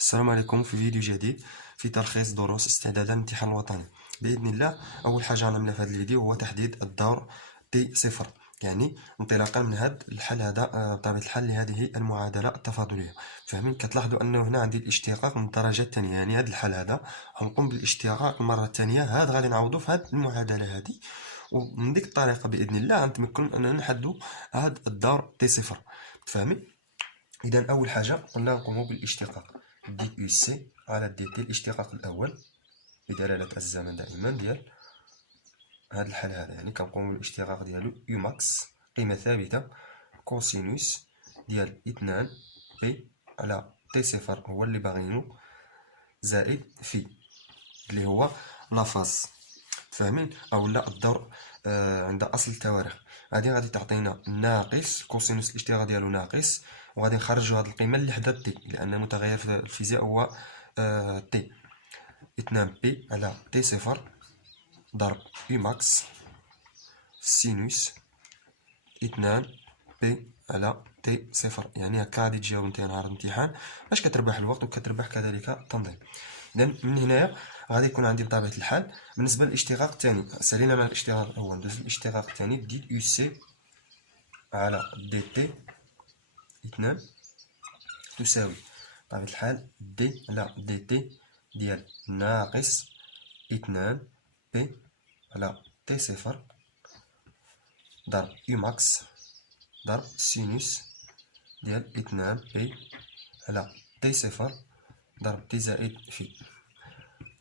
السلام عليكم في فيديو جديد في تلخيص دروس استعدادا للامتحان الوطني. بإذن الله أول حاجة غنعملها في هذا الفيديو هو تحديد الدور تي صفر، يعني انطلاقا من هذا الحل هذا بطبيعة الحال لهذه المعادلة التفاضلية. فاهمين؟ كتلاحظوا أنه هنا عندي الاشتقاق من الدرجة الثانية، يعني هذا الحل هذا غنقوم بالاشتقاق المرة الثانية، هذا غادي نعوضو في هذه المعادلة هذه، ومن ديك الطريقة بإذن الله غنتمكن أننا نحددو هذا الدور تي صفر. فاهمين؟ إذا أول حاجة قلنا نقومو بالاشتقاق دي يو سي على دي تي، الاشتقاق الأول بدلالة الزمن دائما ديال هاد الحل هذا، يعني كنقومو بالاشتقاق ديالو يو ماكس قيمة ثابتة كوسينوس ديال 2 بي على تي صفر هو اللي باغينو زائد في اللي هو لافاز. فاهمين؟ أو لا الدور عند أصل التواريخ. غادي تعطينا ناقص كوسينوس الاشتقاق ديالو ناقص، وغادي نخرجو هاد القيمة اللي حدا تي، لأن متغير في الفيزياء هو تي. 2 بي على تي صفر ضرب يو ماكس سينوس 2 بي على تي صفر. يعني هكا غادي تجاوب نتايا نهار الامتحان باش كتربح الوقت وكتربح كذلك التنظيم. إذا من هنايا غادي يكون عندي بطبيعة الحال بالنسبة للاشتقاق الثاني، سالينا مع الاشتقاق الأول ندوز للاشتقاق الثاني دي يو سي على دي تي 2 تساوي بطبيعة الحال دي على دي تي ديال ناقص 2 بي على تي صفر ضرب يو ماكس ضرب سينوس ديال 2 بي على تي صفر ضرب تي زائد في.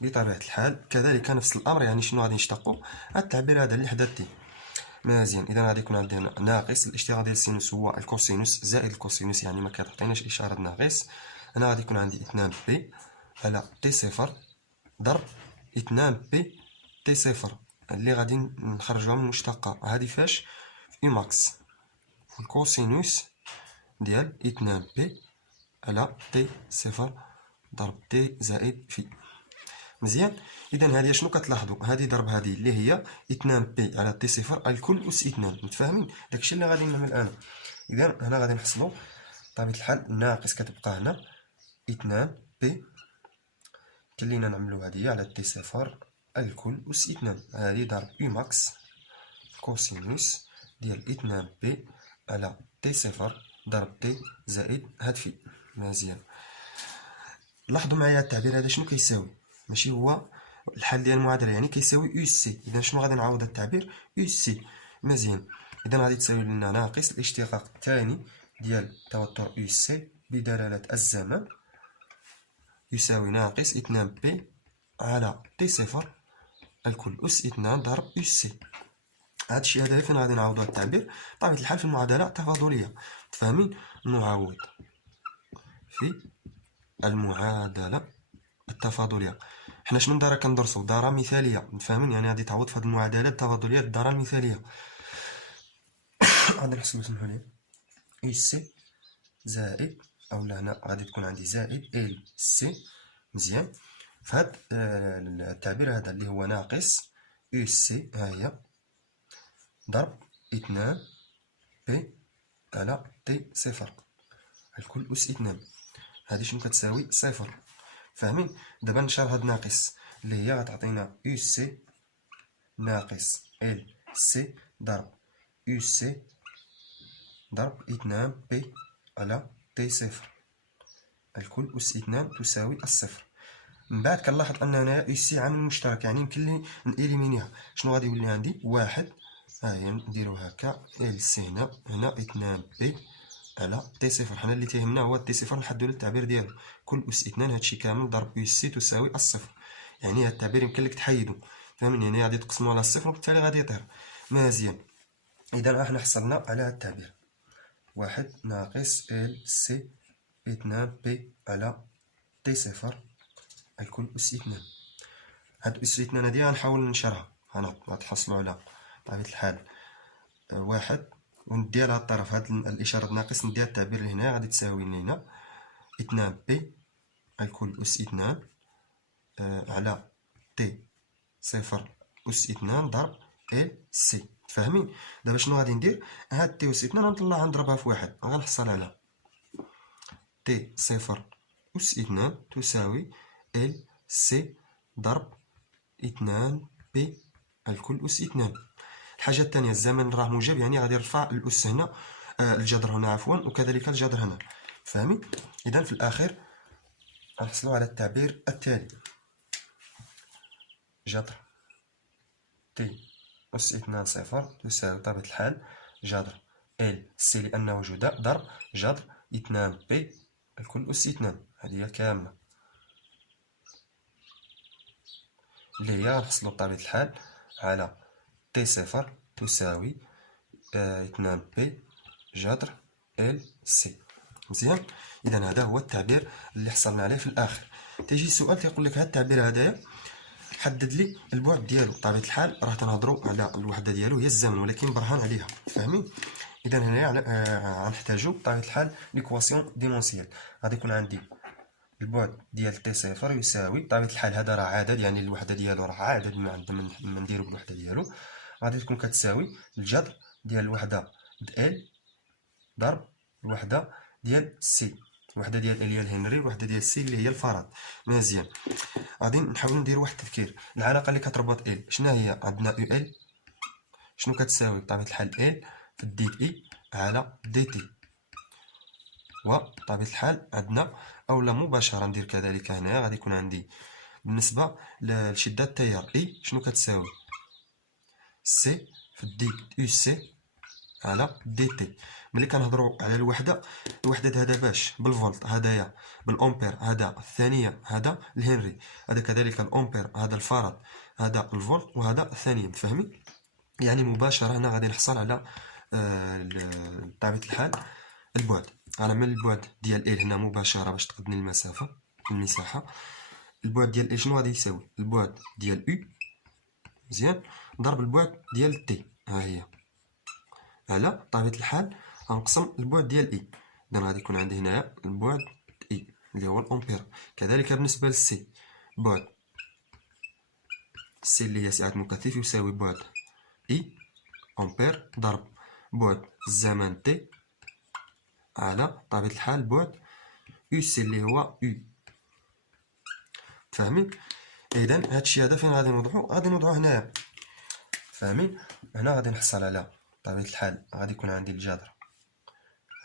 بطبيعة الحال كذلك نفس الأمر، يعني شنو غادي نشتقو هاد التعبير هذا اللي حدا تي. مزيان، إذا غادي يكون عندنا ناقص الاشتقاق ديال السينوس هو الكوسينوس زائد الكوسينوس، يعني ما كتعطيناش إشارة ناقص. هنا غادي يكون عندي 2 بي على تي صفر ضرب 2 بي تي صفر اللي غادي نخرجوها من المشتقة هادي فاش في ماكس الكوسينوس ديال 2 بي على تي صفر ضرب تي زائد في. مزيان، اذا هذه شنو كتلاحظوا؟ هذه ضرب هذه اللي هي 2 بي على تي صفر الكل اس 2، متفاهمين؟ داكشي اللي غادي نعمل انا. اذا هنا غادي نحصلوا بطبيعه الحال ناقص كتبقى هنا 2 بي كلينا نعملوا هذه على تي صفر الكل اس 2، هذه ضرب يو ماكس كوسينوس ديال 2 بي على تي صفر ضرب تي زائد هاد في. مزيان، لاحظوا معايا التعبير هذا شنو كيساوي، ماشي هو الحل ديال المعادله، يعني كيساوي يو سي. اذا شنو غادي نعوض التعبير يو سي. مزيان، اذا غادي تساوي لنا ناقص الاشتقاق الثاني ديال توتر يو سي بدلاله الزمن يساوي ناقص 2 بي على تي صفر الكل اس 2 ضرب يو سي. هادشي هذا فين غادي نعوضو التعبير؟ بطبيعة الحال في المعادلة التفاضلية، متفاهمين؟ نعوض في المعادلة التفاضلية. حنا شنو دارة كندرسو؟ دارة مثالية، متفاهمين؟ يعني غادي تعوض في هاد المعادلة التفاضلية الدارة المثالية. غادي نحسبو سمحولي يو سي زائد، اولا هنا غادي تكون عندي زائد ال سي. مزيان، في هاد التعبير هذا اللي هو ناقص يو سي ها هي ضرب 2 بي على تي صفر الكل أس 2، هادي شنو كتساوي؟ صفر. فاهمين؟ دابا نشر هاد ناقص اللي هي غتعطينا يو سي ناقص ال سي ضرب يو سي ضرب 2 بي على تي صفر الكل أس 2 تساوي الصفر. من بعد كنلاحظ ان هنايا يو سي عامل مشترك، يعني يمكن لي نإليمينيها. شنو غادي يولي عندي؟ واحد، ها هي نديرو هكا ال سي هنا 2 بي على تي صفر. حنا اللي تيهمنا هو تي صفر نحدو للتعبير ديالو كل اس 2، هادشي كامل ضرب يو سي تساوي الصفر. يعني هاد التعبير يمكن لك تحيدو، فهمتني؟ يعني غادي تقسمو على الصفر وبالتالي غادي يطير. مزيان، اذا احنا حصلنا على هاد التعبير واحد ناقص ال سي 2 بي على تي صفر الكل اس 2. هاد اس 2 هادي غنحاول ننشرها، غتحصلوا على بطبيعة الحال واحد ونديها لهاد الطرف، هاد الاشاره ناقص نديها التعبير لهنا غادي تساوي لنا 2 بي الكل اس 2 على تي صفر اس 2 ضرب ال سي. فاهمين؟ دابا شنو غادي ندير؟ هاد تي اس 2 غنطلعها نضربها في واحد، غنحصل على تي صفر أس 2 تساوي ال سي ضرب 2 بي الكل أس 2. الحاجة الثانية الزمن راه موجب، يعني غادي نرفع الأس هنا، الجذر هنا عفوا، وكذلك الجذر هنا. فاهمين؟ إذا في الأخير غنحصلوا على التعبير التالي: جذر تي أس 2 صفر تساوي بطبيعة الحال جذر ال سي لأن موجودة ضرب جذر 2 بي الكل أس 2. هذه هي كاملة اللي هي غنحصلو بطبيعة الحال على تي صفر تساوي 2 بي جذر ال سي. مزيان. إذا هذا هو التعبير اللي حصلنا عليه في الآخر. تيجي السؤال تيقول لك هذا التعبير هذايا حدد لي البعد ديالو. بطبيعة الحال راه تنهضروا على الوحدة ديالو هي الزمن، ولكن برهان عليها. فاهمين؟ إذا هنايا غنحتاجو بطبيعة الحال ليكواسيون ديمونسيال. غادي يكون عندي البعد ديال تي صفر يساوي بطبيعة الحال هذا راه عدد، يعني الوحدة ديالو راه عدد ما نديرو بالوحدة ديالو. غادي تكون كتساوي الجذر ديال الوحدة د ال ضرب الوحدة ديال سي. الوحدة ديال ال هي الهنري، الوحدة ديال سي اللي هي الفراد. مزيان. غادي نحاول ندير واحد التذكير. العلاقة اللي كتربط ال شنو هي؟ عندنا يو ال شنو كتساوي بطبيعة الحال ال في دي اي على دي تي، وبطبيعة الحال عندنا اولا مباشرة ندير كذلك هنايا غادي يكون عندي بالنسبة لشدة التيار اي شنو كتساوي سي في دي يو سي على دي تي. ملي كنهضروا على الوحدة هذا باش بالفولت هدايا بالامبير هذا الثانية هذا الهنري، هذا كذلك الامبير هذا الفاراد هذا الفولت وهذا الثانية. متفاهمين؟ يعني مباشرة هنا غادي نحصل على بطبيعة الحال البعد. غنعمل البعد ديال ال هنا مباشرة باش تقدني المسافة المساحة. البعد ديال ال شنو غادي يساوي؟ البعد ديال يو مزيان ضرب البعد ديال تي ها هي على بطبيعة الحال غنقسم البعد ديال اي. اذا غادي يكون عندي هنايا البعد اي اللي هو الامبير. كذلك بالنسبة للسي بعد سي اللي هي سعة مكثف يساوي بعد اي امبير ضرب بعد الزمن تي على بطبيعة الحال بعد يو سي اللي هو يو. فاهمين؟ اذا هادشي هذا فين غادي نوضعو؟ غادي نوضعو هنايا. فاهمين؟ هنا غادي نحصل على بطبيعة الحال غادي يكون عندي الجذر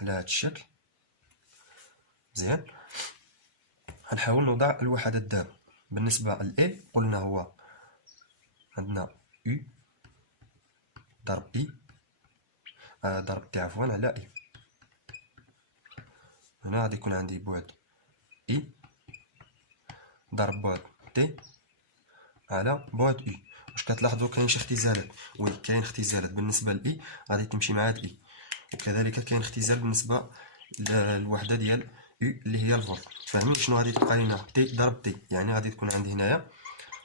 على هاد الشكل. مزيان. غنحاول نوضع الوحدة دابا. بالنسبة ل قلنا هو عندنا يو ضرب اي ضرب تي عفوا على اي. هنا غادي يكون عندي بعد اي ضرب بعد تي على بعد اي. واش كتلاحظوا كاين شي اختزالات؟ وي كاين اختزالات. بالنسبة لاي غادي تمشي مع هاد اي، وكذلك كاين اختزال بالنسبة للوحدة ديال يو اللي هي الفولت. فاهمين؟ شنو غادي تبقى لينا؟ تي ضرب تي، يعني غادي تكون عندي هنايا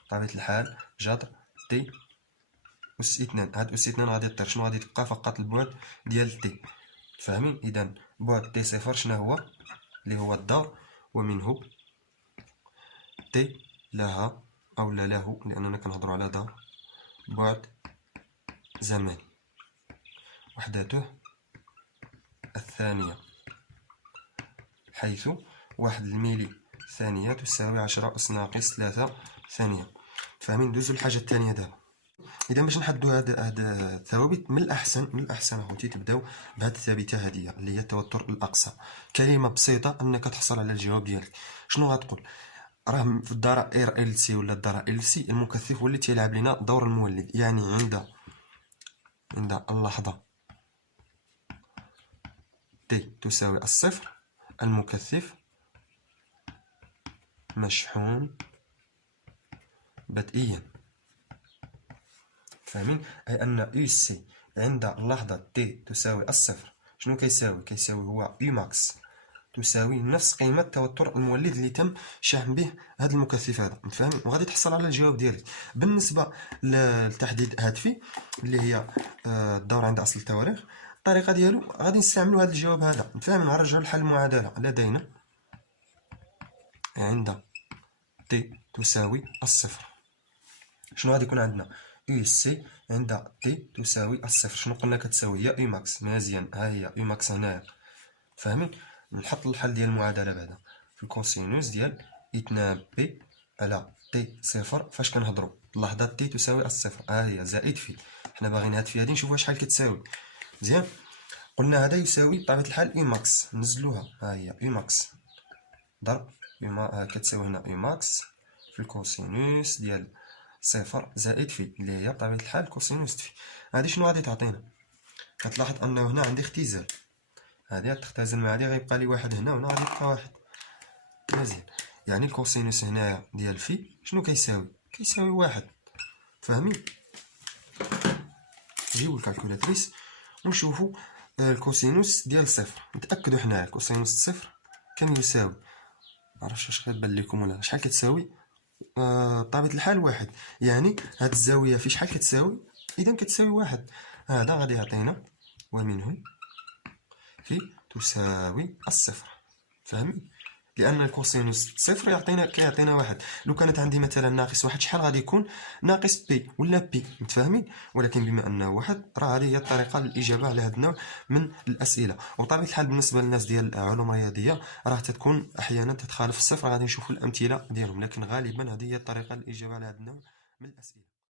بطبيعة الحال جذر تي أس 2. هاد أس 2 غادي طير، شنو غادي تبقى؟ فقط البعد ديال تي. فاهمين؟ إذا بعد تي صفر شنو هو؟ اللي هو الدور، ومنه تي لها أو لا له لأننا كنهضروا على دور بعد زمني وحدته الثانية، حيث 1 الميلي ثانية تساوي 10 أس ناقص 3 ثانية. فاهمين؟ ندوزو الحاجة الثانية دابا. اذا باش نحددوا هاد الثوابت من الاحسن اخوتي تبداو بهاد الثابته هذه اللي هي التوتر الاقصى. كلمه بسيطه انك تحصل على الجواب ديالك. شنو غتقول؟ راه في الدائره ال سي ولا الدائره ال سي المكثف هو اللي تيلعب لنا دور المولد، يعني عند اللحظه تي تساوي الصفر المكثف مشحون بدئيا. فاهمين؟ أي أن يو سي عند اللحظة تي تساوي الصفر شنو كيساوي؟ كيساوي هو يو ماكس تساوي نفس قيمة التوتر المولد اللي تم شحن به هذا المكثف هذا. فاهم؟ وغادي تحصل على الجواب ديالك. بالنسبة للتحديد هاتفي اللي هي الدور عند أصل التواريخ، الطريقة ديالو غادي نستعملوا هذا الجواب هذا. فاهم؟ نرجعوا لحل المعادلة. لدينا عند تي تساوي الصفر شنو غادي يكون عندنا؟ يو سي عند تي تساوي الصفر شنو قلنا كتساوي؟ هي يو ماكس. مزيان، ها هي يو ماكس هنايا. فاهمين؟ نحط الحل ديال المعادله بعدا. في الكوسينوس ديال 2 بي على تي صفر. فاش كنهضروا اللحظات تي تساوي الصفر، ها هي زائد في، حنا باغيين هاد في هادي نشوفوها شحال كتساوي. مزيان، قلنا هذا يساوي بطبيعة الحال اي ماكس، نزلوها ها هي اي ماكس ضرب كتساوي هنا اي ماكس في الكوسينوس ديال صفر زائد في اللي هي بطبيعة الحال كوسينوس في. هادي شنو غادي تعطينا؟ كتلاحظ انه هنا عندي اختزال، هادي غتختزل مع هادي غيبقى لي واحد هنا وهنا غادي يبقى واحد. مزيان، يعني الكوسينوس هنايا ديال في شنو كيساوي؟ كيساوي واحد. فاهمين؟ نجيبو الكالكولاتريس ونشوفو الكوسينوس ديال صفر. نتأكدو حنايا كوسينوس صفر كان يساوي، معرفتش واش كتبان ليكم ولا شحال كتساوي. بطبيعة الحال واحد، يعني هاد الزاوية في شحال كتساوي؟ إذا كتساوي واحد. هذا غادي يعطينا ومنه في تساوي الصفر. فاهمين؟ لأن الكوسينوس صفر كيعطينا واحد. لو كانت عندي مثلا ناقص واحد شحال غادي يكون؟ ناقص بي ولا بي، متفاهمين؟ ولكن بما أنه واحد راه هذه هي الطريقة للإجابة على هذا النوع من الأسئلة. وبطبيعة الحال بالنسبة للناس ديال علوم رياضية راه تتكون أحيانا تتخالف الصفر، غادي نشوفوا الأمثلة ديالهم، لكن غالبا هذه هي الطريقة للإجابة على هذا النوع من الأسئلة.